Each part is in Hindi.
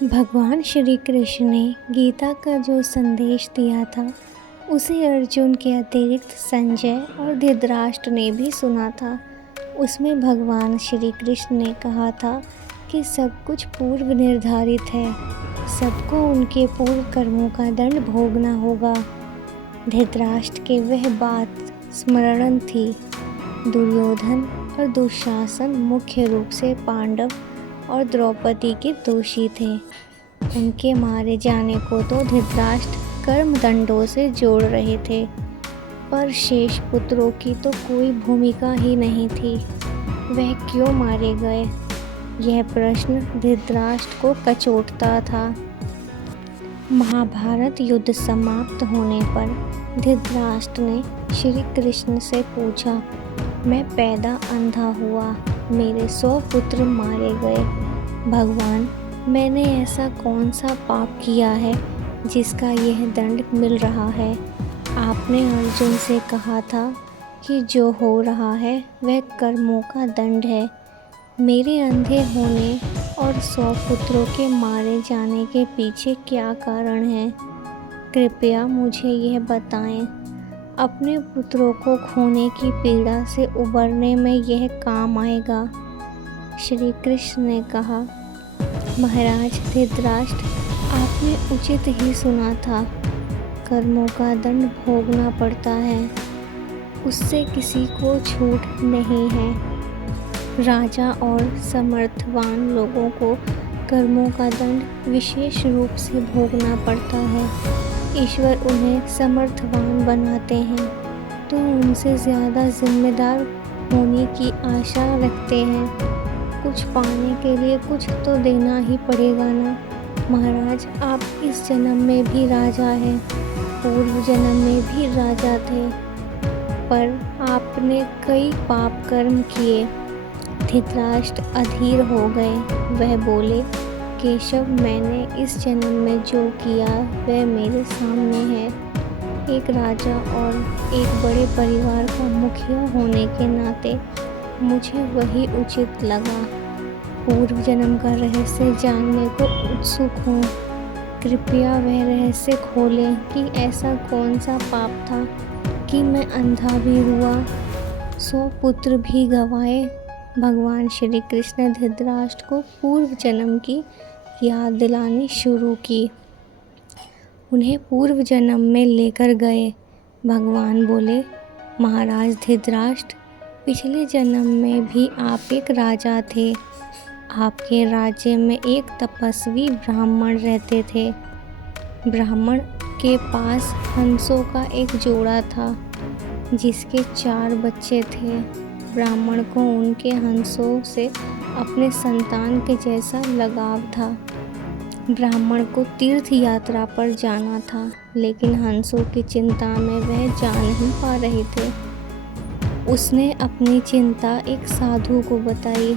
भगवान श्री कृष्ण ने गीता का जो संदेश दिया था उसे अर्जुन के अतिरिक्त संजय और धृतराष्ट्र ने भी सुना था। उसमें भगवान श्री कृष्ण ने कहा था कि सब कुछ पूर्व निर्धारित है, सबको उनके पूर्व कर्मों का दंड भोगना होगा। धृतराष्ट्र के वह बात स्मरण थी। दुर्योधन और दुशासन मुख्य रूप से पांडव और द्रौपदी के दोषी थे। उनके मारे जाने को तो धृतराष्ट्र कर्म दंडों से जोड़ रहे थे, पर शेष पुत्रों की तो कोई भूमिका ही नहीं थी। वह क्यों मारे गए, यह प्रश्न धृतराष्ट्र को कचोटता था। महाभारत युद्ध समाप्त होने पर धृतराष्ट्र ने श्री कृष्ण से पूछा, मैं पैदा अंधा हुआ, मेरे 100 पुत्र मारे गए। भगवान, मैंने ऐसा कौन सा पाप किया है जिसका यह दंड मिल रहा है? आपने अर्जुन से कहा था कि जो हो रहा है वह कर्मों का दंड है। मेरे अंधे होने और 100 पुत्रों के मारे जाने के पीछे क्या कारण है? कृपया मुझे यह बताएं। अपने पुत्रों को खोने की पीड़ा से उबरने में यह काम आएगा। श्री कृष्ण ने कहा, महाराज धृतराष्ट्र, आपने उचित ही सुना था। कर्मों का दंड भोगना पड़ता है, उससे किसी को छूट नहीं है। राजा और समर्थवान लोगों को कर्मों का दंड विशेष रूप से भोगना पड़ता है। ईश्वर उन्हें समर्थवान बनाते हैं तो उनसे ज़्यादा जिम्मेदार होने की आशा रखते हैं। कुछ पाने के लिए कुछ तो देना ही पड़ेगा ना। महाराज, आप इस जन्म में भी राजा हैं, पूर्व जन्म में भी राजा थे, पर आपने कई पाप कर्म किए। धृतराष्ट्र अधीर हो गए। वह बोले, केशव, मैंने इस जन्म में जो किया वह मेरे सामने है। एक राजा और एक बड़े परिवार का मुखिया होने के नाते मुझे वही उचित लगा। पूर्व जन्म का रहस्य जानने को उत्सुक हूँ। कृपया वह रहस्य खोलें कि ऐसा कौन सा पाप था कि मैं अंधा भी हुआ, 100 पुत्र भी गंवाए। भगवान श्री कृष्ण ने धृतराष्ट्र को पूर्व जन्म की याद दिलानी शुरू की। उन्हें पूर्व जन्म में लेकर गए। भगवान बोले, महाराज धृतराष्ट्र, पिछले जन्म में भी आप एक राजा थे। आपके राज्य में एक तपस्वी ब्राह्मण रहते थे। ब्राह्मण के पास हंसों का एक जोड़ा था जिसके 4 बच्चे थे। ब्राह्मण को उनके हंसों से अपने संतान के जैसा लगाव था। ब्राह्मण को तीर्थ यात्रा पर जाना था, लेकिन हंसों की चिंता में वह जा नहीं पा रहे थे। उसने अपनी चिंता एक साधु को बताई।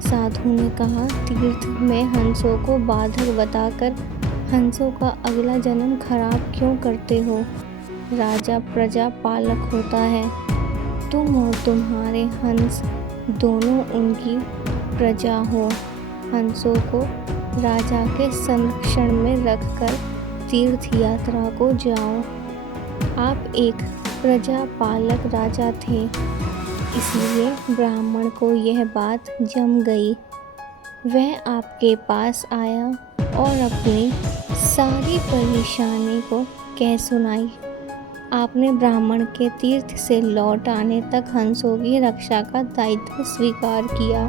साधु ने कहा, तीर्थ में हंसों को बाधक बताकर हंसों का अगला जन्म खराब क्यों करते हो? राजा प्रजा पालक होता है, तुम और तुम्हारे हंस दोनों उनकी प्रजा हो। हंसों को राजा के संरक्षण में रखकर तीर्थ यात्रा को जाओ। आप एक प्रजा पालक राजा थे, इसलिए ब्राह्मण को यह बात जम गई। वह आपके पास आया और अपनी सारी परेशानी को कह सुनाई। आपने ब्राह्मण के तीर्थ से लौट आने तक हंसों की रक्षा का दायित्व स्वीकार किया।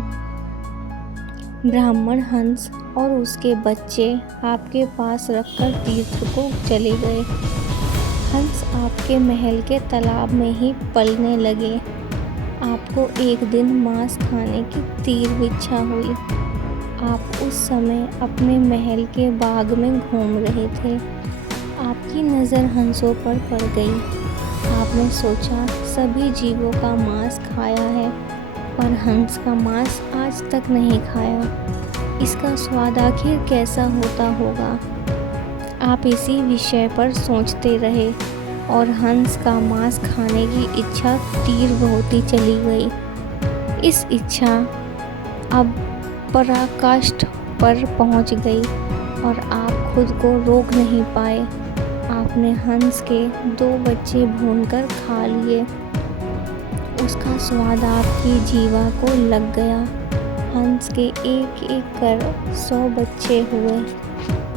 ब्राह्मण हंस और उसके बच्चे आपके पास रखकर तीर्थ को चले गए। हंस आपके महल के तालाब में ही पलने लगे। आपको एक दिन मांस खाने की तीव्र इच्छा हुई। आप उस समय अपने महल के बाग में घूम रहे थे। आपकी नज़र हंसों पर पड़ गई। आपने सोचा, सभी जीवों का मांस खाया है, पर हंस का मांस आज तक नहीं खाया। इसका स्वाद आखिर कैसा होता होगा? आप इसी विषय पर सोचते रहे और हंस का मांस खाने की इच्छा तीव्र होती चली गई। इस इच्छा अब पराकाष्ठ पर पहुंच गई और आप खुद को रोक नहीं पाए। आपने हंस के 2 बच्चे भूनकर खा लिए। उसका स्वाद आपकी जीवा को लग गया। हंस के एक एक कर 100 बच्चे हुए।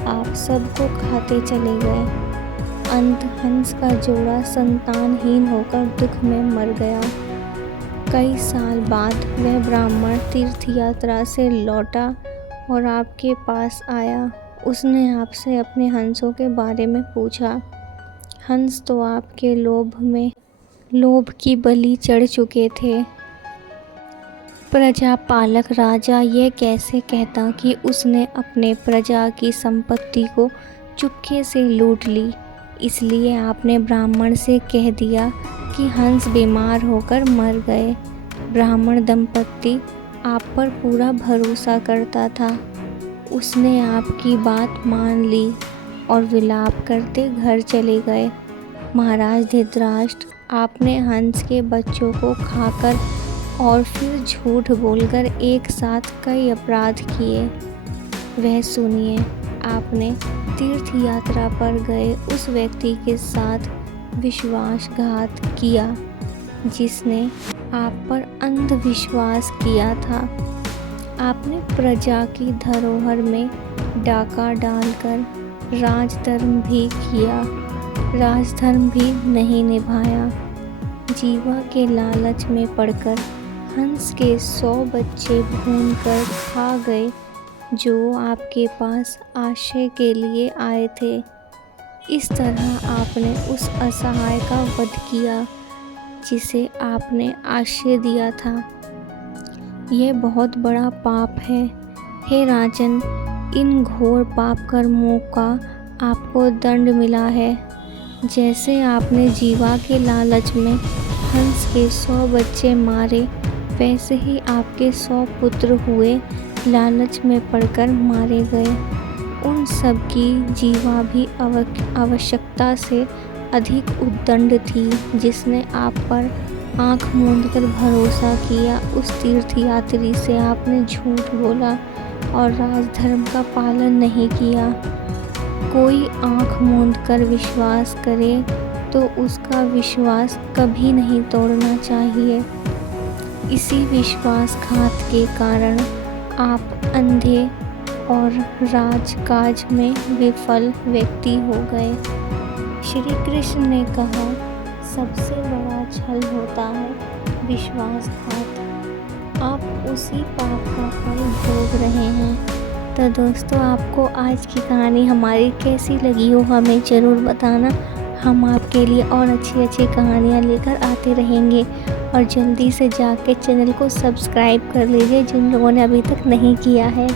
आप सबको खाते चले गए। अंत हंस का जोड़ा संतानहीन होकर दुख में मर गया। कई साल बाद वह ब्राह्मण तीर्थ यात्रा से लौटा और आपके पास आया। उसने आपसे अपने हंसों के बारे में पूछा। हंस तो आपके लोभ की बलि चढ़ चुके थे। प्रजा पालक राजा यह कैसे कहता कि उसने अपने प्रजा की संपत्ति को चुपके से लूट ली। इसलिए आपने ब्राह्मण से कह दिया कि हंस बीमार होकर मर गए। ब्राह्मण दंपत्ति आप पर पूरा भरोसा करता था। उसने आपकी बात मान ली और विलाप करते घर चले गए। महाराज धृतराष्ट्र, आपने हंस के बच्चों को खाकर और फिर झूठ बोलकर एक साथ कई अपराध किए। वह सुनिए, आपने तीर्थ यात्रा पर गए उस व्यक्ति के साथ विश्वासघात किया जिसने आप पर अंधविश्वास किया था। आपने प्रजा की धरोहर में डाका डालकर राजधर्म भी किया, राजधर्म भी नहीं निभाया। जीवा के लालच में पड़कर हंस के 100 बच्चे भूनकर खा गए जो आपके पास आश्रय के लिए आए थे। इस तरह आपने उस असहाय का वध किया जिसे आपने आश्रय दिया था। यह बहुत बड़ा पाप है। हे राजन, इन घोर पाप कर्मों का आपको दंड मिला है। जैसे आपने जीवा के लालच में हंस के 100 बच्चे मारे, वैसे ही आपके 100 पुत्र हुए लालच में पड़कर मारे गए। उन सब की जीवा भी आवश्यकता से अधिक उद्दंड थी जिसने आप पर आँख मूंदकर भरोसा किया। उस तीर्थ यात्री से आपने झूठ बोला और राजधर्म का पालन नहीं किया। कोई आँख मूंदकर विश्वास करे तो उसका विश्वास कभी नहीं तोड़ना चाहिए। इसी विश्वासघात के कारण आप अंधे और राजकाज में विफल व्यक्ति हो गए। श्री कृष्ण ने कहा, सबसे बड़ा छल होता है विश्वासघात। आप उसी पाप का फल भोग रहे हैं। तो दोस्तों, आपको आज की कहानी हमारी कैसी लगी हो हमें ज़रूर बताना। हम आपके लिए और अच्छी अच्छी कहानियाँ लेकर आते रहेंगे। और जल्दी से जाके चैनल को सब्सक्राइब कर लीजिए जिन लोगों ने अभी तक नहीं किया है।